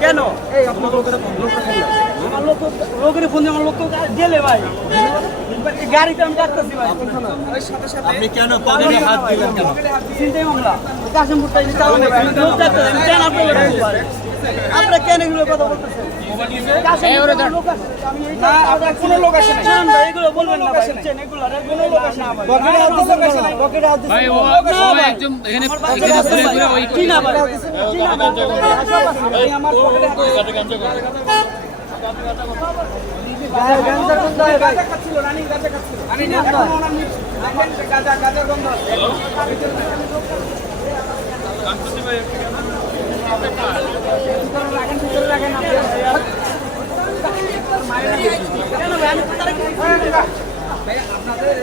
কেন আমার লোকের ফোন দিয়ে আমার লোক গেলে ভাই গাড়িতে আমি ডাকতেছি ভাই আপনি কেন পকেটে হাত দিলেন কেন? চিন্তাই মামলা কাশিমপুরটা চালানো ভাই লোক ডাকতেছি আমি কেন আপনারা কেন এগুলো কথা বলতেছেন? কোনো লোক আসে না এগুলো বলবেন না ভাই এগুলো কোনো লোক আসে না ভাই একদম এখানে ঘুরে ঘুরে ওই চিনা ভাই চিনা ভাই আমার আপনাদের